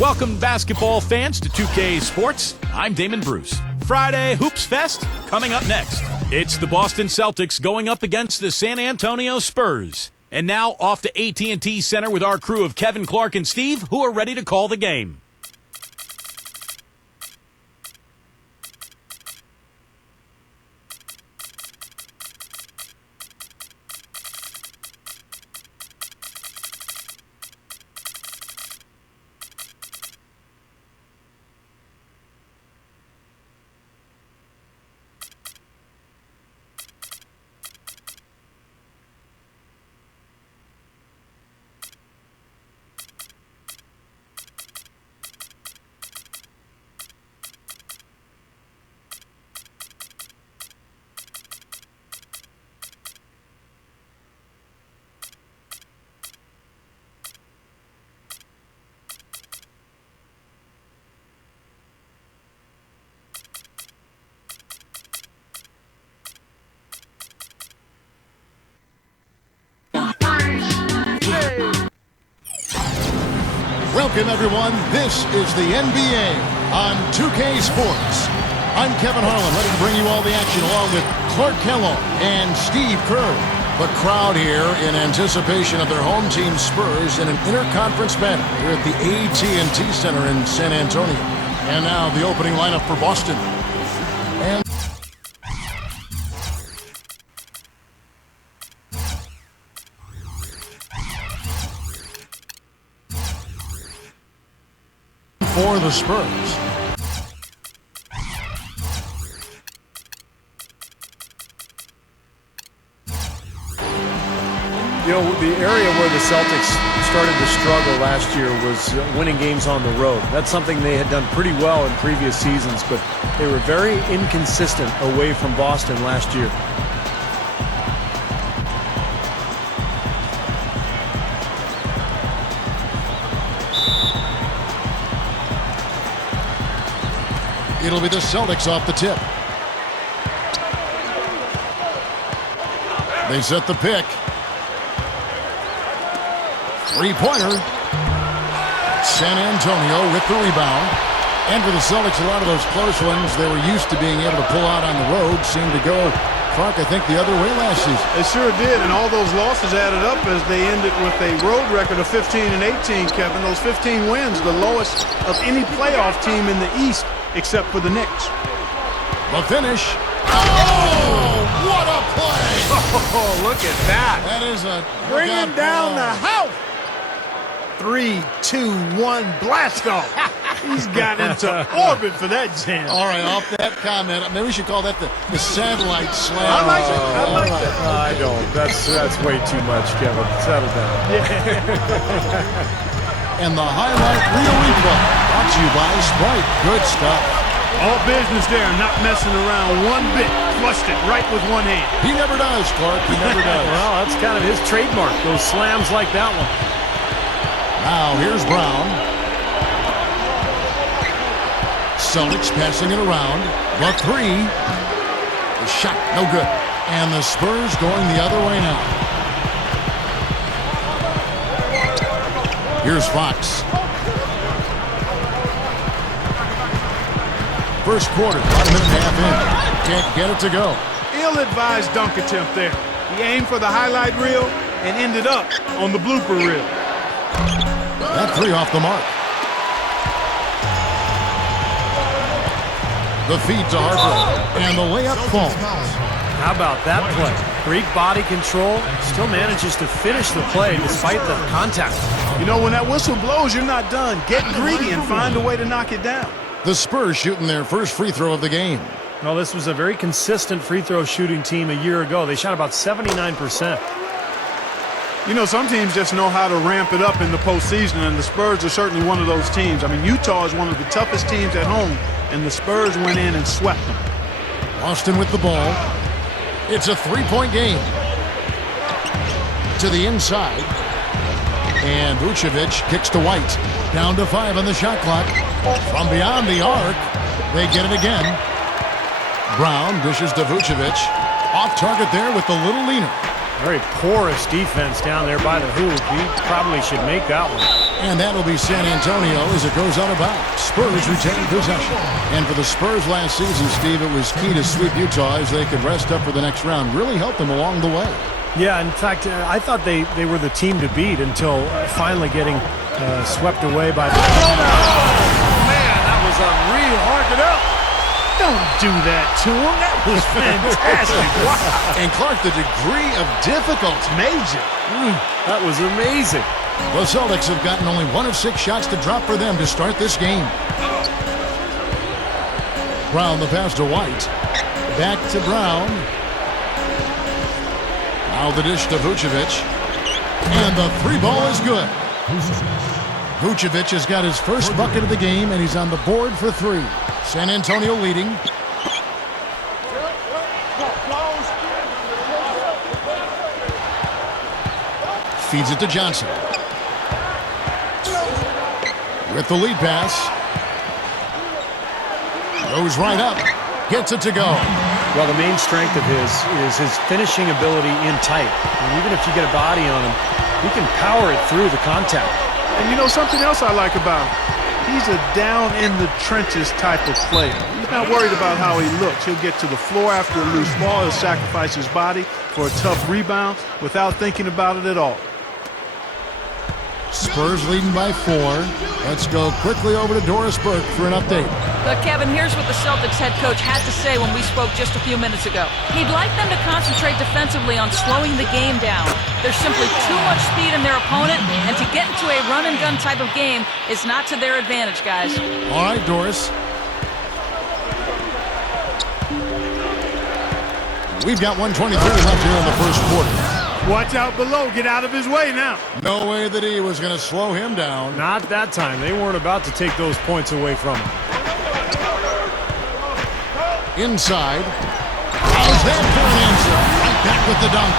Welcome, basketball fans, to 2K Sports. I'm Damon Bruce. Friday Hoops Fest coming up next. It's the Boston Celtics going up against the San Antonio Spurs. And now off to AT&T Center with our crew of Kevin, Clark, and Steve, who are ready to call the game. Welcome, everyone. This is the NBA on 2K Sports. I'm Kevin Harlan, ready to bring you all the action along with Clark Kellogg and Steve Kerr. The crowd here in anticipation of their home team Spurs in an interconference battle here at the AT&T Center in San Antonio. And now the opening lineup for Boston. And for the Spurs. You know, the area where the Celtics started to struggle last year was winning games on the road. That's something they had done pretty well in previous seasons, but they were very inconsistent away from Boston last year. It'll be the Celtics off the tip. They set the pick. Three-pointer. San Antonio with the rebound. And for the Celtics, a lot of those close ones they were used to being able to pull out on the road seemed to go, Clark, I think, the other way last season. They sure did, and all those losses added up as they ended with a road record of 15 and 18, Kevin. Those 15 wins, the lowest of any playoff team in the East, except for the Knicks. The finish. Oh, what a play! Oh, look at that. That is a... Bringing down the house. 3, 2, 1, blast off. He's got into orbit for that jam. All right, off that comment, maybe we should call that the satellite slam. I like it. I like that. I don't. That's way too much, Kevin. Settle down. And the highlight reel replay brought to you by Sprite. Good stuff. All business there, not messing around one bit. Flushed it right with one hand. He never does, Clark. He never does. Well, that's kind of his trademark, those slams like that one. Now, here's Brown. Celtics passing it around. The three. The shot, no good. And the Spurs going the other way now. Here's Fox. First quarter, about a minute and a half in. Can't get it to go. Ill-advised dunk attempt there. He aimed for the highlight reel and ended up on the blooper reel. That three off the mark. The feed to Harper, and the layup falls. How about that play? Great body control, still manages to finish the play despite the contact. You know, when that whistle blows, you're not done. Get greedy and find a way to knock it down. The Spurs shooting their first free throw of the game. Well, this was a very consistent free throw shooting team a year ago. They shot about 79%. You know, some teams just know how to ramp it up in the postseason, and the Spurs are certainly one of those teams. I mean, Utah is one of the toughest teams at home, and the Spurs went in and swept them. Boston with the ball. It's a three-point game. To the inside. And Vucevic kicks to White. Down to 5 on the shot clock. From beyond the arc, they get it again. Brown dishes to Vucevic. Off target there with the little leaner. Very porous defense down there by the hoop. He probably should make that one. And that'll be San Antonio as it goes out of bounds. Spurs retain possession. And for the Spurs last season, Steve, it was key to sweep Utah as they could rest up for the next round. Really helped them along the way. Yeah, in fact, I thought they were the team to beat until finally getting swept away by the... Oh, man, that was unreal. Hark it up. Don't do that to him. That was fantastic. Wow. And Clark, the degree of difficulty. Major. That was amazing. The Celtics have gotten only 1 of 6 shots to drop for them to start this game. Brown the pass to White. Back to Brown. Now the dish to Vucevic. And the 3 ball is good. Vucevic has got his first bucket of the game, and he's on the board for 3. San Antonio leading. Feeds it to Johnson. With the lead pass. Goes right up. Gets it to go. Well, the main strength of his is his finishing ability in tight. And even if you get a body on him, he can power it through the contact. And you know something else I like about him? He's a down-in-the-trenches type of player. He's not worried about how he looks. He'll get to the floor after a loose ball. He'll sacrifice his body for a tough rebound without thinking about it at all. Spurs leading by 4. Let's go quickly over to Doris Burke for an update. But Kevin, here's what the Celtics head coach had to say when we spoke just a few minutes ago. He'd like them to concentrate defensively on slowing the game down. There's simply too much speed in their opponent, and to get into a run-and-gun type of game is not to their advantage, guys. All right, Doris. We've got 1:23 left here in the first quarter. Watch out below. Get out of his way now. No way that he was going to slow him down. Not that time. They weren't about to take those points away from him. Inside. How's that for an answer? Right back with the dunk.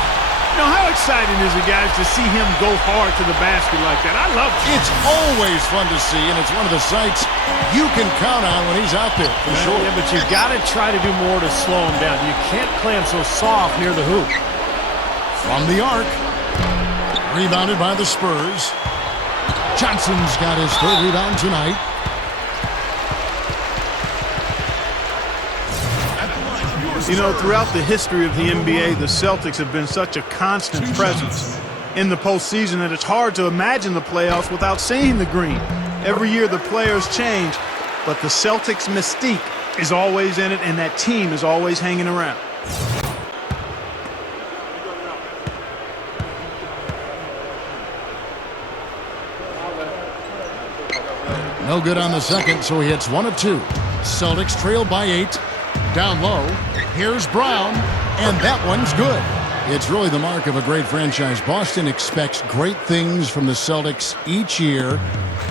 Now, how exciting is it, guys, to see him go hard to the basket like that? I love it. It's always fun to see, and it's one of the sights you can count on when he's out there, for sure. Yeah, but you've got to try to do more to slow him down. You can't play him so soft near the hoop. From the arc. Rebounded by the Spurs. Johnson's got his 3rd rebound tonight. You know, throughout the history of the NBA, the Celtics have been such a constant presence in the postseason that it's hard to imagine the playoffs without seeing the green. Every year the players change, but the Celtics' mystique is always in it, and that team is always hanging around. No good on the second, so he hits 1 of 2. Celtics trail by 8. Down low. Here's Brown, and that one's good. It's really the mark of a great franchise. Boston expects great things from the Celtics each year,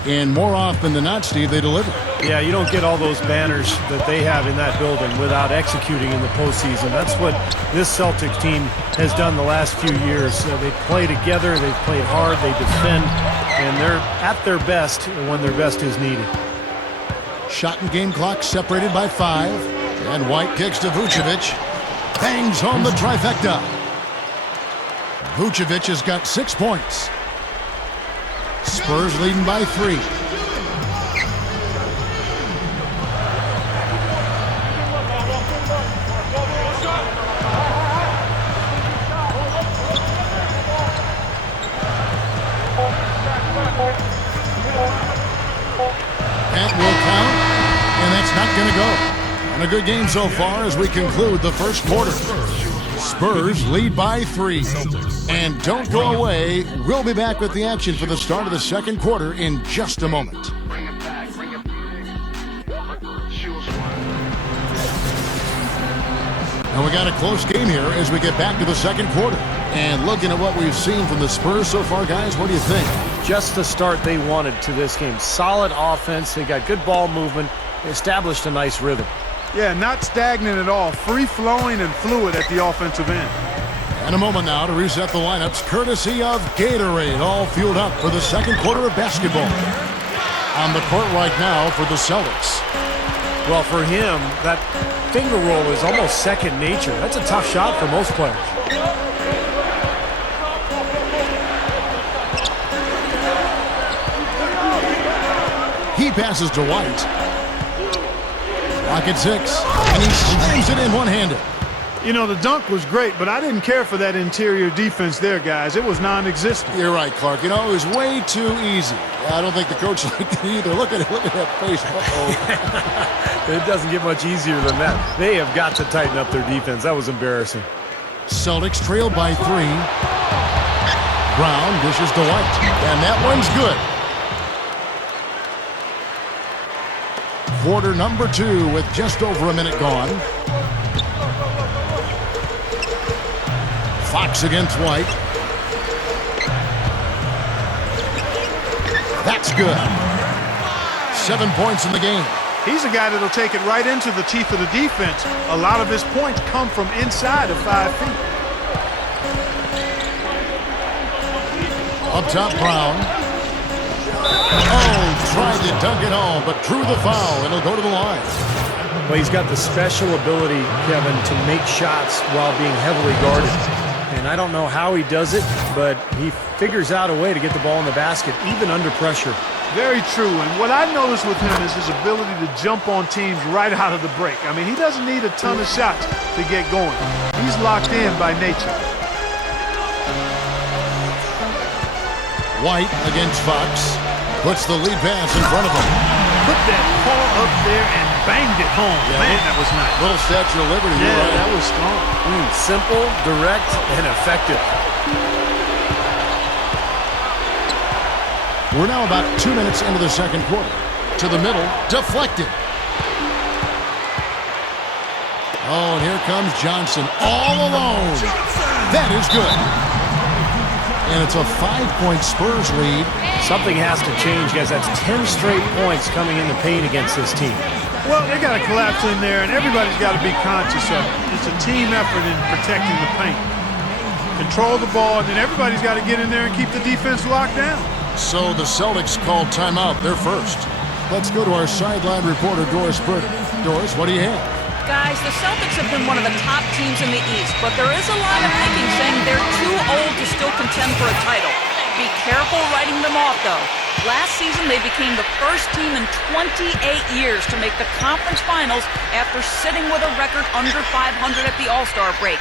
and more often than not, Steve, they deliver. Yeah, you don't get all those banners that they have in that building without executing in the postseason. That's what this Celtics team has done the last few years. They play together, they've played hard, they defend, and they're at their best when their best is needed. Shot and game clock separated by 5. And White kicks to Vucevic. Bangs home the trifecta. Vucevic has got 6 points. Spurs leading by 3. That will count, and that's not going to go. And a good game so far as we conclude the first quarter. Spurs lead by 3. And don't go away. We'll be back with the action for the start of the second quarter in just a moment. And we got a close game here as we get back to the second quarter. And looking at what we've seen from the Spurs so far, guys, what do you think? Just the start they wanted to this game. Solid offense. They got good ball movement. They established a nice rhythm. Yeah, not stagnant at all. Free-flowing and fluid at the offensive end. And a moment now to reset the lineups, courtesy of Gatorade, all fueled up for the second quarter of basketball. On the court right now for the Celtics. Well, for him, that finger roll is almost second nature. That's a tough shot for most players. He passes to White. Clock at 6. And he slams it in one-handed. You know, the dunk was great, but I didn't care for that interior defense there, guys. It was non-existent. You're right, Clark. You know, it was way too easy. I don't think the coach liked it either. Look at it. Look at that face. Uh-oh. It doesn't get much easier than that. They have got to tighten up their defense. That was embarrassing. Celtics trail by 3. Brown dishes to White. And that one's good. Quarter number 2 with just over a minute gone. Fox against White. That's good. 7 points in the game. He's a guy that'll take it right into the teeth of the defense. A lot of his points come from inside of 5 feet. Up top, Brown. Oh, tried to dunk it home, but drew the foul. It'll go to the line. Well, he's got the special ability, Kevin, to make shots while being heavily guarded. And I don't know how he does it, but he figures out a way to get the ball in the basket, even under pressure. Very true. And what I noticed with him is his ability to jump on teams right out of the break. I mean, he doesn't need a ton of shots to get going. He's locked in by nature. White against Fox. Puts the lead pass in front of him. Put that ball up there and banged it home. Yeah, Man, that was nice. Little Statue of Liberty. Yeah, right. that was strong. Simple, direct, and effective. We're now about 2 minutes into the second quarter. To the middle, deflected. Oh, and here comes Johnson all alone. That is good. And it's a 5-point Spurs lead. Something has to change, guys. That's 10 straight points coming in the paint against this team. Well, they got to collapse in there, and everybody's got to be conscious of it. It's a team effort in protecting the paint. Control the ball, and then everybody's got to get in there and keep the defense locked down. So the Celtics called timeout. They're first. Let's go to our sideline reporter, Doris Burton. Doris, what do you have? Guys, the Celtics have been one of the top teams in the East, but there is a lot of thinking saying they're too old to still contend for a title. Be careful writing them off, though. Last season, they became the first team in 28 years to make the conference finals after sitting with a record under 500 at the All-Star break.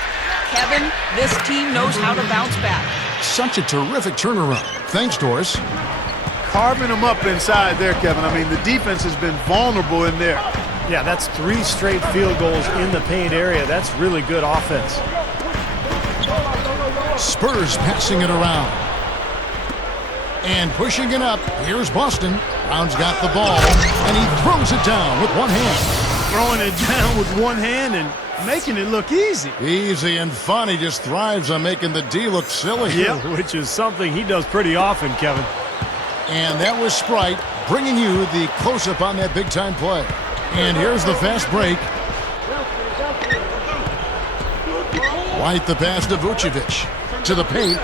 Kevin, this team knows how to bounce back. Such a terrific turnaround. Thanks, Doris. Carving them up inside there, Kevin. I mean, the defense has been vulnerable in there. Yeah, that's 3 straight field goals in the paint area. That's really good offense. Spurs passing it around. And pushing it up. Here's Boston. Brown's got the ball, and he throws it down with one hand. Throwing it down with one hand and making it look easy. Easy and fun. He just thrives on making the D look silly. Yep, which is something he does pretty often, Kevin. And that was Sprite bringing you the close-up on that big-time play. And here's the fast break. White the pass to Vucevic. To the paint.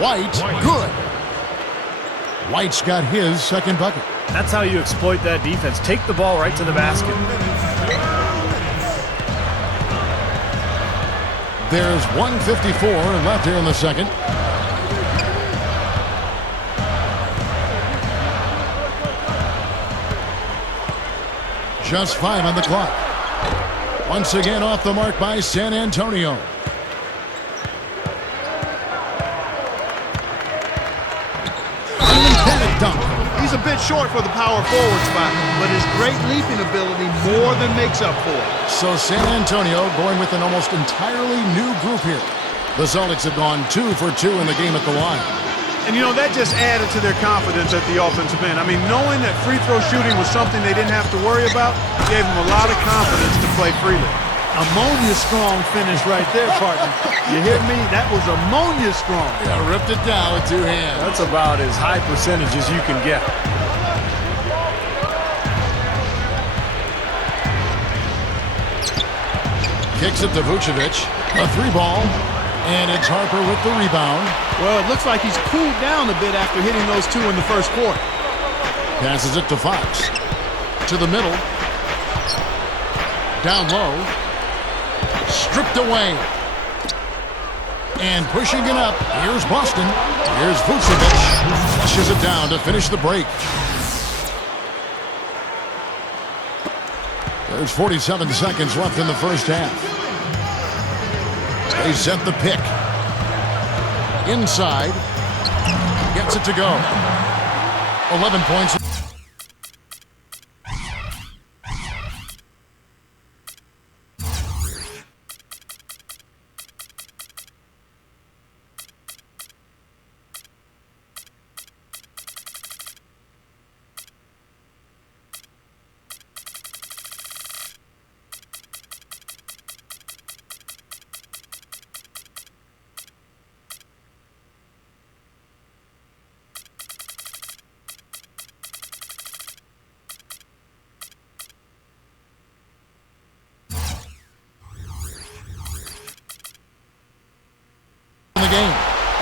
White, good. White's got his second bucket. That's how you exploit that defense. Take the ball right to the basket. There's 1:54 left here in the second. Just 5 on the clock. Once again off the mark by San Antonio. Panic dunk. He's a bit short for the power forward spot, but his great leaping ability more than makes up for it. So San Antonio going with an almost entirely new group here. The Celtics have gone 2 for 2 in the game at the line. And, you know, that just added to their confidence at the offensive end. I mean, knowing that free throw shooting was something they didn't have to worry about gave them a lot of confidence to play freely. Ammonia strong finish right there, partner. You hear me? That was ammonia strong. Yeah, ripped it down with 2 hands. That's about as high percentage as you can get. Kicks it to Vucevic. A 3-ball. And it's Harper with the rebound. Well, it looks like he's cooled down a bit after hitting those 2 in the first quarter. Passes it to Fox. To the middle. Down low. Stripped away. And pushing it up. Here's Boston. Here's Vucevic. Flushes it down to finish the break. There's 47 seconds left in the first half. They set the pick. Inside. Gets it to go. 11 points.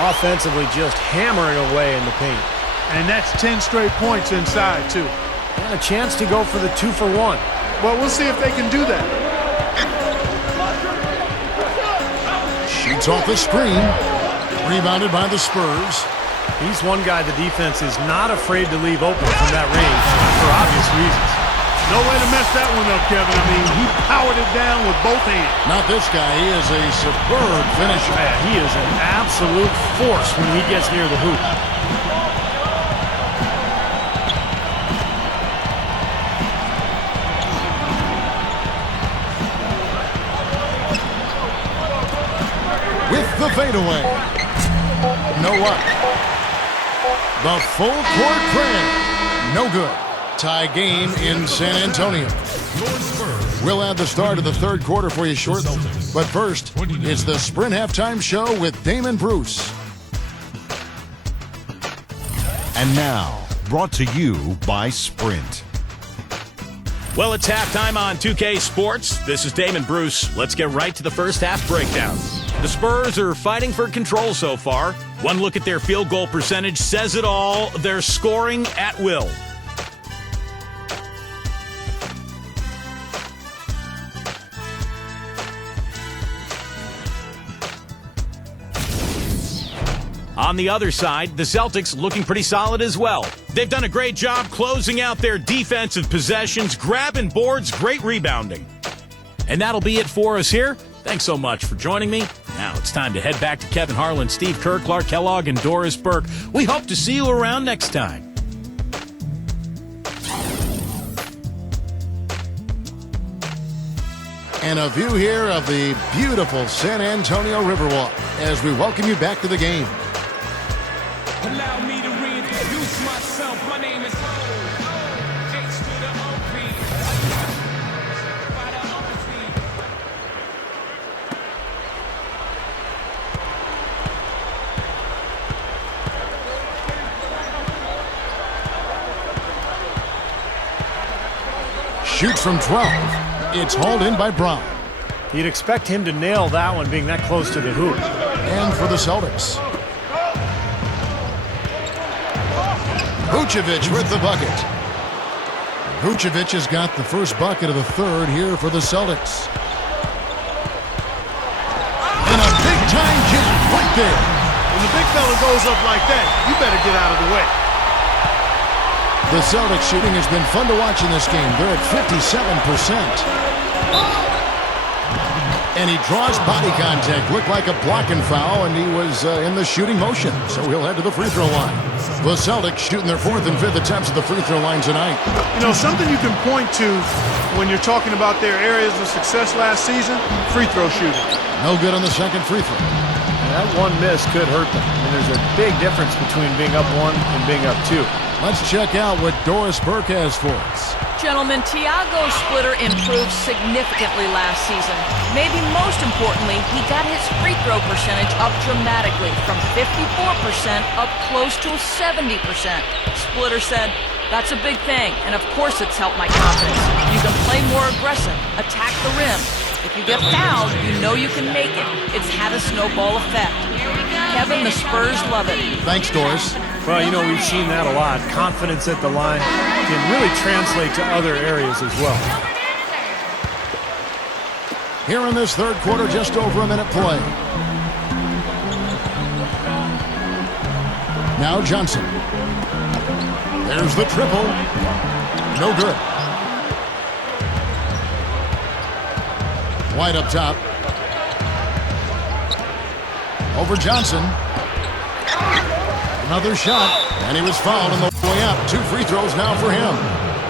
Offensively, just hammering away in the paint. And that's 10 straight points inside, too. And a chance to go for the 2-for-1. Well, we'll see if they can do that. Shoots off the screen. Rebounded by the Spurs. He's one guy the defense is not afraid to leave open from that range for obvious reasons. No way to mess that one up, Kevin. I mean, he powered it down with both hands. Not this guy. He is a superb finisher. Man, he is an absolute force when he gets near the hoop. With the fadeaway. No what? The full court press. No good. Tie game in San Antonio. We'll add the start of the third quarter for you shortly. But first, it's the Sprint Halftime Show with Damon Bruce. And now, brought to you by Sprint. Well, it's halftime on 2K Sports. This is Damon Bruce. Let's get right to the first half breakdown. The Spurs are fighting for control so far. One look at their field goal percentage says it all. They're scoring at will. On the other side, the Celtics looking pretty solid as well. They've done a great job closing out their defensive possessions, grabbing boards, great rebounding. And that'll be it for us here. Thanks so much for joining me. Now it's time to head back to Kevin Harlan, Steve Kerr, Clark Kellogg, and Doris Burke. We hope to see you around next time. And a view here of the beautiful San Antonio Riverwalk as we welcome you back to the game. Allow me to reintroduce myself. My name is H to the OP. By the Shoots from 12. It's hauled in by Brown. You'd expect him to nail that one being that close to the hoop. And for the Celtics. Vucevic with the bucket. Vucevic has got the first bucket of the third here for the Celtics. And a big-time jam right there. When the big fella goes up like that, you better get out of the way. The Celtics shooting has been fun to watch in this game. They're at 57%. And he draws body contact. Looked like a blocking foul, and he was in the shooting motion. So he'll head to the free throw line. The Celtics shooting their fourth and fifth attempts at the free throw line tonight. You know, something you can point to when you're talking about their areas of success last season, free throw shooting. No good on the second free throw. That one miss could hurt them. I mean, there's a big difference between being up one and being up two. Let's check out what Doris Burke has for us. Gentlemen, Thiago's splitter improved significantly last season. Maybe most importantly, he got his free throw percentage up dramatically from 54% up close to 70%. Splitter said, "That's a big thing, and of course it's helped my confidence. You can play more aggressive, attack the rim. If you get fouled, you know you can make it. It's had a snowball effect." Kevin, the Spurs love it. Thanks, Doris. Well, you know, we've seen that a lot. Confidence at the line can really translate to other areas as well. Here in this third quarter, just over a minute play. Now Johnson. There's the triple. No good. White up top. Over Johnson. Another shot, and he was fouled on the way up. 2 free throws now for him.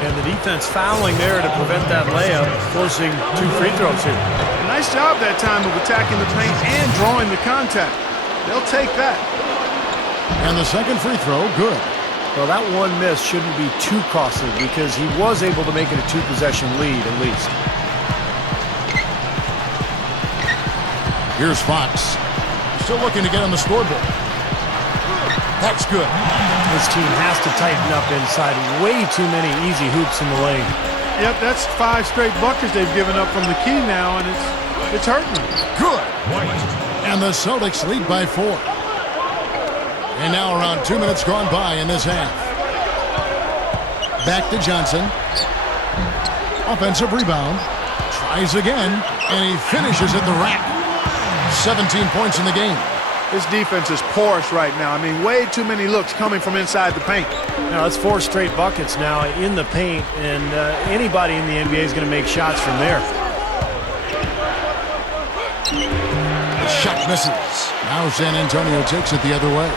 And the defense fouling there to prevent that layup, forcing 2 free throws here. Nice job that time of attacking the paint and drawing the contact. They'll take that. And the second free throw, good. Well, that one miss shouldn't be too costly because he was able to make it a 2-possession lead at least. Here's Fox. Still looking to get on the scoreboard. That's good. This team has to tighten up inside. Way too many easy hoops in the lane. Yep, that's 5 straight buckets they've given up from the key now, and it's hurting them. Good. And the Celtics lead by 4. And now around 2 minutes gone by in this half. Back to Johnson. Offensive rebound. Tries again, and he finishes at the rack. 17 points in the game. This defense is porous right now. I mean, way too many looks coming from inside the paint. Now, it's 4 straight buckets now in the paint, and anybody in the NBA is going to make shots from there. The shot misses. Now San Antonio takes it the other way.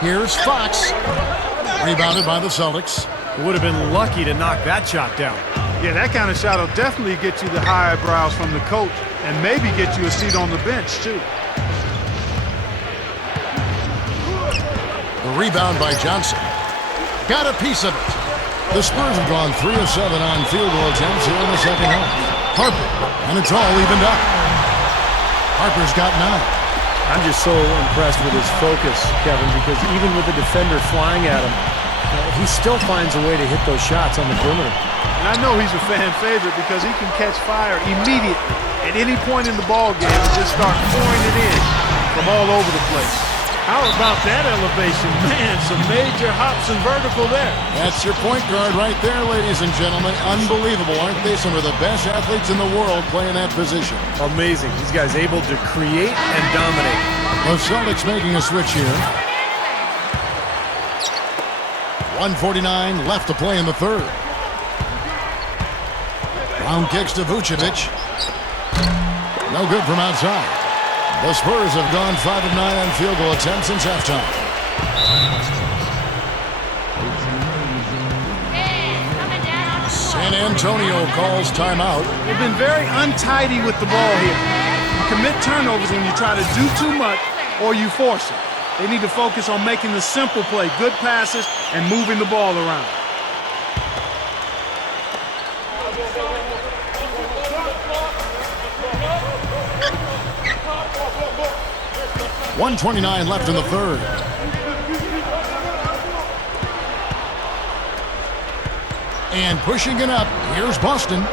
Here's Fox. Rebounded by the Celtics. Would have been lucky to knock that shot down. Yeah, that kind of shot will definitely get you the high eyebrows from the coach and maybe get you a seat on the bench, too. The rebound by Johnson. Got a piece of it. The Spurs have gone 3 of 7 on field goal attempts here in the second half. Harper, and it's all evened up. Harper's got 9. I'm just so impressed with his focus, Kevin, because even with the defender flying at him, he still finds a way to hit those shots on the perimeter. And I know he's a fan favorite because he can catch fire immediately at any point in the ball game and just start pouring it in from all over the place. How about that elevation? Man, some major hops and vertical there. That's your point guard right there, ladies and gentlemen. Unbelievable, aren't they? Some of the best athletes in the world playing that position. Amazing. These guys able to create and dominate. The Celtics making a switch here. 1:49 left to play in the third. Round kicks to Vucevic. No good from outside. The Spurs have gone 5 of 9 on field goal attempts since halftime. San Antonio calls timeout. They've been very untidy with the ball here. You commit turnovers when you try to do too much or you force it. They need to focus on making the simple play, good passes, and moving the ball around. .129 left in the third. And pushing it up, here's Boston.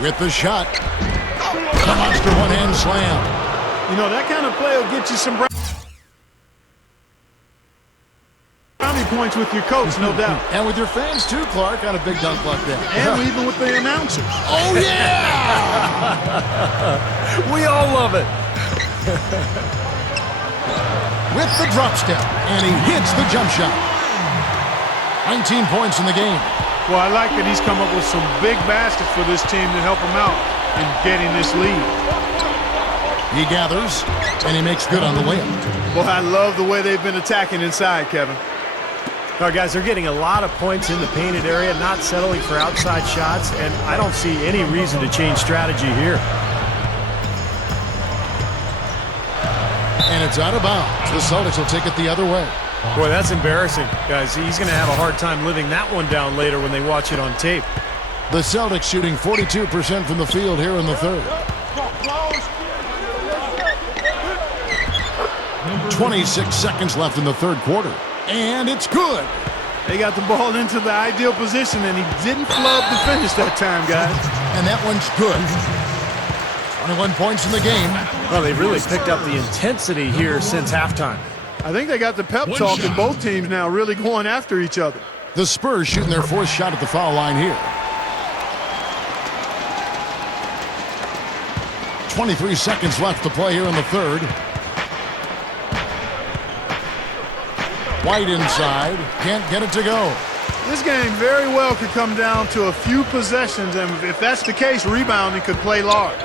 With the shot. The monster one-hand slam. You know, that kind of play will get you some brownie points with your coach, no doubt. And with your fans too, Clark, on a big dunk like that. And even with the announcers. Oh, yeah! We all love it. With the drop step, and he hits the jump shot. 19 points in the game. Well, I like that he's come up with some big baskets for this team to help him out in getting this lead. He gathers, and he makes good on the layup. Boy, I love the way they've been attacking inside, Kevin. All right, guys, they're getting a lot of points in the painted area, not settling for outside shots, and I don't see any reason to change strategy here. And it's out of bounds. The Celtics will take it the other way. Boy, that's embarrassing, guys. He's going to have a hard time living that one down later when they watch it on tape. The Celtics shooting 42% from the field here in the third. 26 seconds left in the third quarter. And it's good. They got the ball into the ideal position, and he didn't flub the finish that time, guys. And that one's good. 21 points in the game. Well, they've really picked up the intensity here since halftime. I think they got the pep talk in both teams now really going after each other. The Spurs shooting their fourth shot at the foul line here. 23 seconds left to play here in the third. White inside. Can't get it to go. This game very well could come down to a few possessions, and if that's the case, rebounding could play large.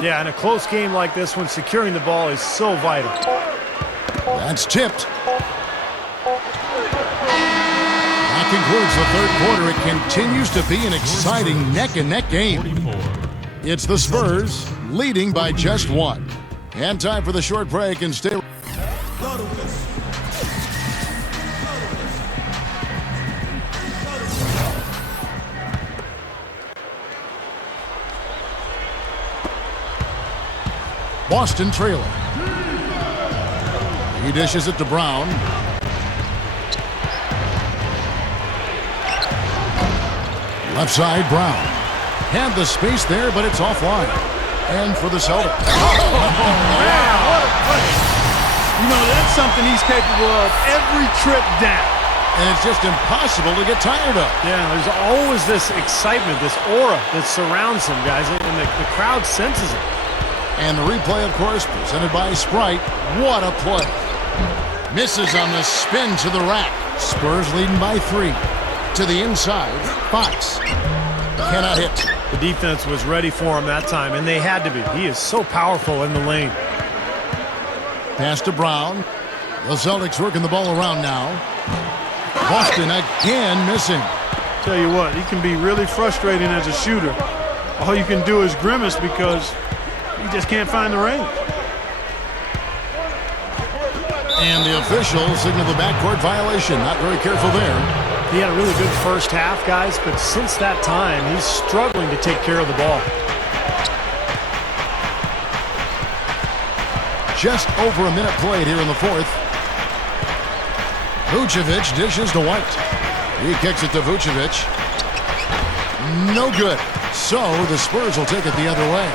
Yeah, in a close game like this one, securing the ball is so vital. That's tipped. That concludes the third quarter. It continues to be an exciting neck-and-neck game. It's the Spurs leading by just one. And time for the short break and stay. Boston trailing. He dishes it to Brown. Left side, Brown. Had the space there, but it's offline. And for the Celtics. You know, that's something he's capable of every trip down. And it's just impossible to get tired of. Yeah, there's always this excitement, this aura that surrounds him, guys, and the crowd senses it. And the replay, of course, presented by Sprite. What a play. Misses on the spin to the rack. Spurs leading by 3. To the inside, Fox. Cannot hit. The defense was ready for him that time, and they had to be. He is so powerful in the lane. Pass to Brown. The Celtics working the ball around now. Boston again missing. Tell you what, he can be really frustrating as a shooter. All you can do is grimace because he just can't find the range. And the official signaled the backcourt violation. Not very careful there. He had a really good first half, guys, but since that time, he's struggling to take care of the ball. Just over a minute played here in the fourth. Vucevic dishes to White. He kicks it to Vucevic. No good. So the Spurs will take it the other way.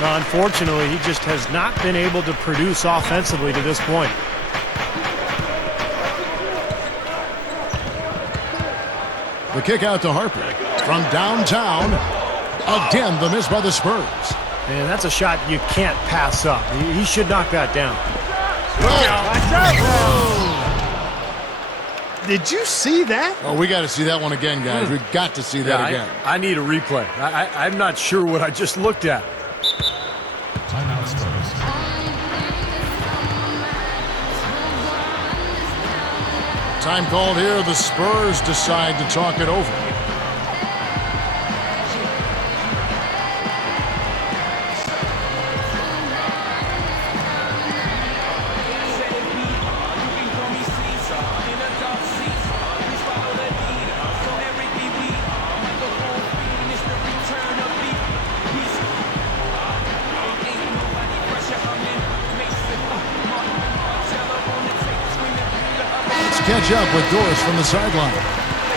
Unfortunately, he just has not been able to produce offensively to this point. The kick out to Harper. From downtown. Again, the miss by the Spurs. Man, that's a shot you can't pass up. He should knock that down. Did you see that? Oh, we got to see that one again, guys. We've got to see that again. I need a replay. I'm not sure what I just looked at. Time called here. The Spurs decide to talk it over. Catch up with Doris from the sideline.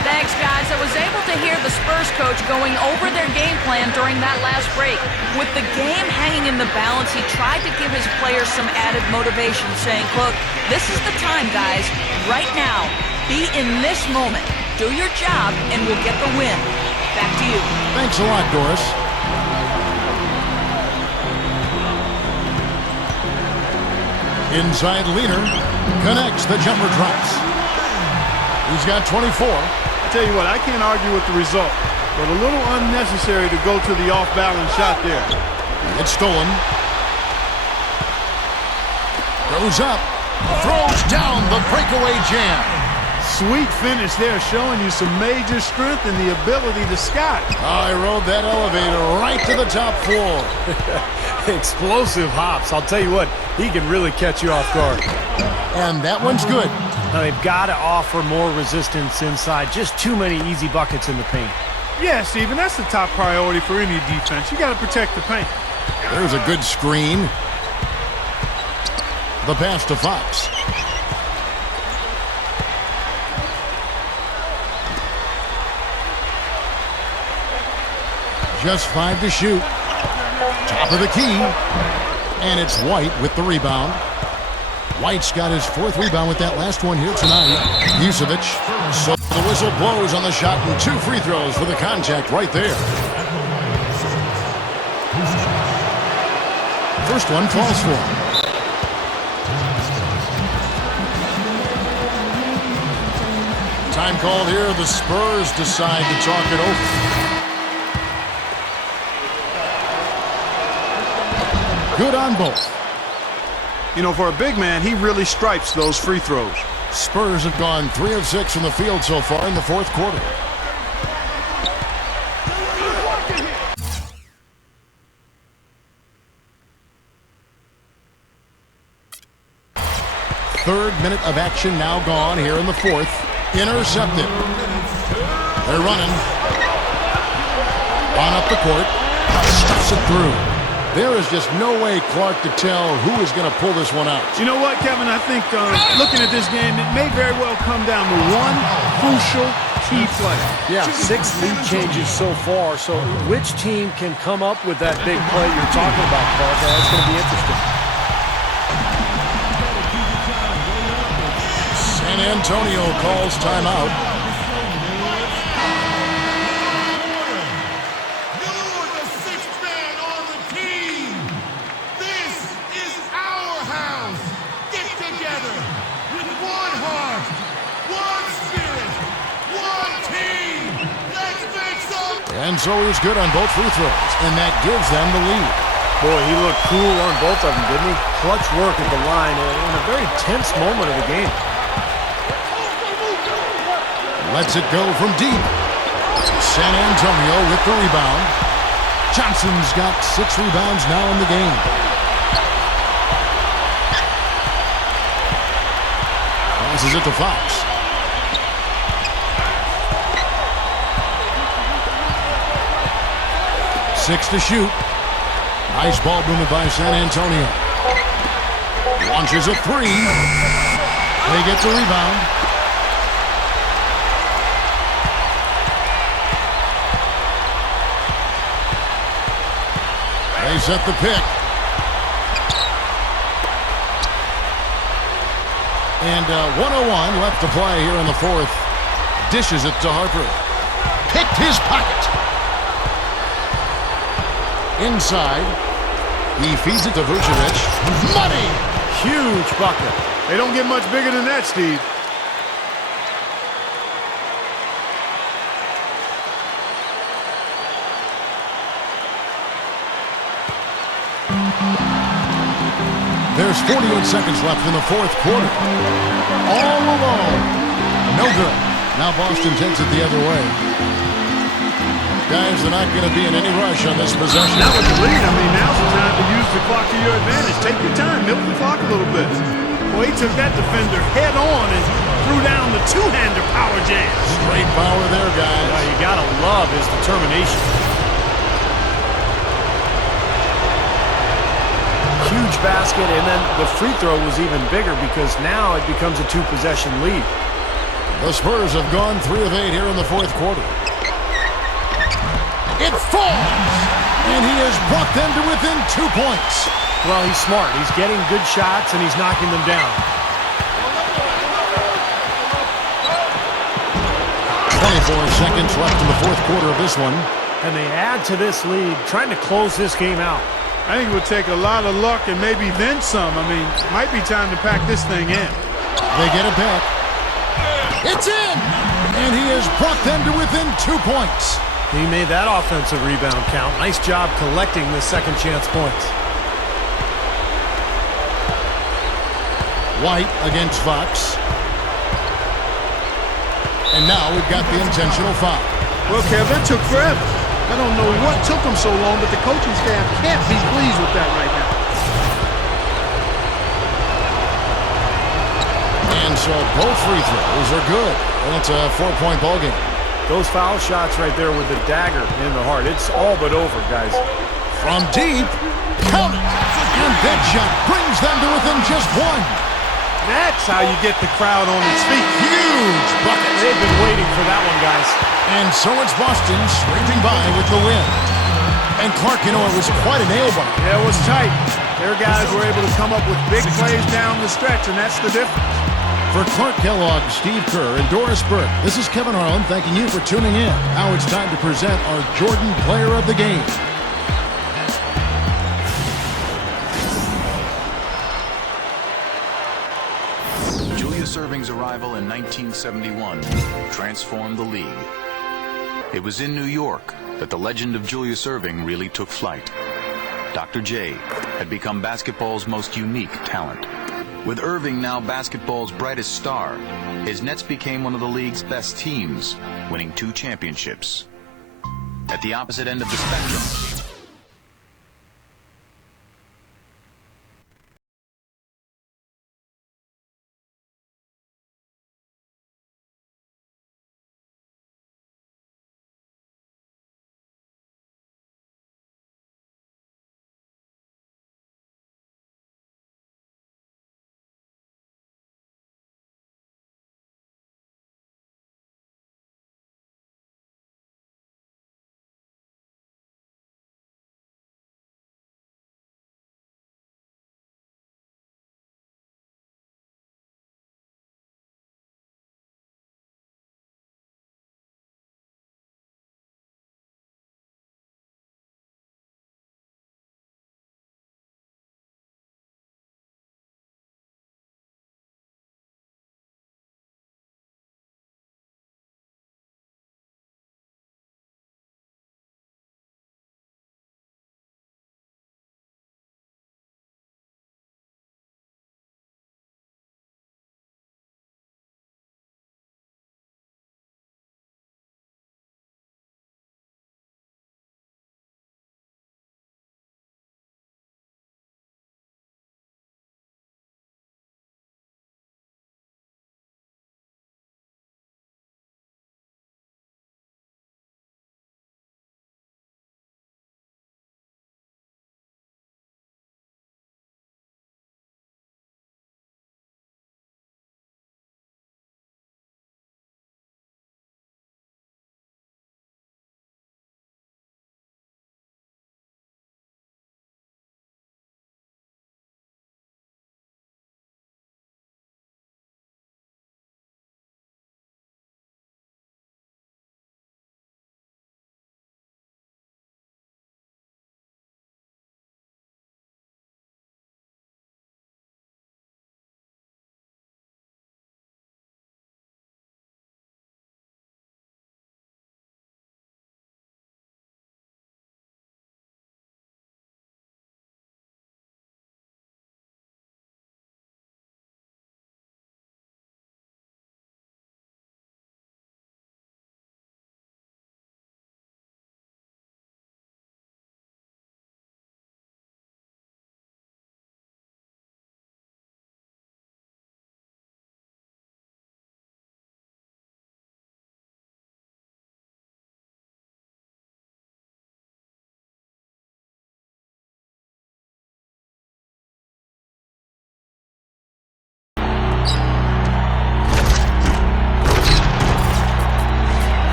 Thanks, guys. I was able to hear the Spurs coach going over their game plan during that last break. With the game hanging in the balance, he tried to give his players some added motivation, saying, look, this is the time, guys. Right now, be in this moment. Do your job, and we'll get the win. Back to you. Thanks a lot, Doris. Inside leader. Connects. The jumper drops. He's got 24. I tell you what, I can't argue with the result, but a little unnecessary to go to the off-balance shot there. It's stolen. Goes up. Throws down the breakaway jam. Sweet finish there, showing you some major strength and the ability to sky. I rode that elevator right to the top floor. Explosive hops. I'll tell you what, he can really catch you off guard. And that one's good. Now, they've got to offer more resistance inside. Just too many easy buckets in the paint. Yeah, Steven, that's the top priority for any defense. You got to protect the paint. There's a good screen. The pass to Fox. Just 5 to shoot. Top of the key. And it's White with the rebound. White's got his 4th rebound with that last one here tonight. Vucevic. So the whistle blows on the shot and 2 free throws for the contact right there. First one falls for him. Time called here. The Spurs decide to talk it over. Good on both. You know, for a big man, he really stripes those free throws. Spurs have gone 3 of 6 from the field so far in the fourth quarter. Third minute of action now gone here in the fourth. Intercepted. They're running. On up the court. Stuffs it through. There is just no way, Clark, to tell who is going to pull this one out. You know what, Kevin? I think looking at this game, it may very well come down to one crucial key play. Yeah, 6 lead changes so far. So which team can come up with that big play you're talking about, Clark? That's going to be interesting. San Antonio calls timeout. And so he's good on both free throws, and that gives them the lead. Boy, he looked cool on both of them, didn't he? Clutch work at the line in a very tense moment of the game. Lets it go from deep. San Antonio with the rebound. Johnson's got 6 rebounds now in the game. Passes it to Fox. Six to shoot. Nice ball movement by San Antonio. Launches a 3. They get the rebound. They set the pick. And 1:01 left to play here in the fourth. Dishes it to Harper. Picked his pocket. Inside. He feeds it to Vucevic. Money! Huge bucket. They don't get much bigger than that, Steve. There's 48 seconds left in the fourth quarter. All alone. No good. Now Boston takes it the other way. Guys, they're not going to be in any rush on this possession. Now with the lead, I mean, now's the time to use the clock to your advantage. Take your time, milk the clock a little bit. Boy, he took that defender head on and threw down the two-hander power jam. Straight power there, guys. You got to love his determination. Huge basket, and then the free throw was even bigger because now it becomes a 2-possession lead. The Spurs have gone 3 of 8 here in the fourth quarter. It falls! And he has brought them to within 2 points. Well, he's smart. He's getting good shots, and he's knocking them down. 24 seconds left in the fourth quarter of this one. And they add to this lead, trying to close this game out. I think it would take a lot of luck and maybe then some. I mean, it might be time to pack this thing in. They get it back. It's in! And he has brought them to within 2 points. He made that offensive rebound count. Nice job collecting the second chance points. White against Fox. And now we've got the intentional foul. Well, Kev, that took forever. I don't know what took them so long, but the coaching staff can't be pleased with that right now. And so both free throws are good. And it's a 4-point ball game. Those foul shots right there with the dagger in the heart. It's all but over, guys. From deep, count it! And that shot brings them to within just 1. That's how you get the crowd on its feet. Huge bucket. They've been waiting for that one, guys. And so it's Boston scraping by with the win. And Clark, you know, it was quite a nail-biter. Yeah, it was tight. Their guys were able to come up with big plays down the stretch, and that's the difference. For Clark Kellogg, Steve Kerr, and Doris Burke, this is Kevin Harlan thanking you for tuning in. Now it's time to present our Jordan Player of the Game. Julia serving Irving's arrival in 1971 transformed the league. It was in New York that the legend of Julius Irving really took flight. Dr. J had become basketball's most unique talent. With Irving now basketball's brightest star, his Nets became one of the league's best teams, winning 2 championships. At the opposite end of the spectrum,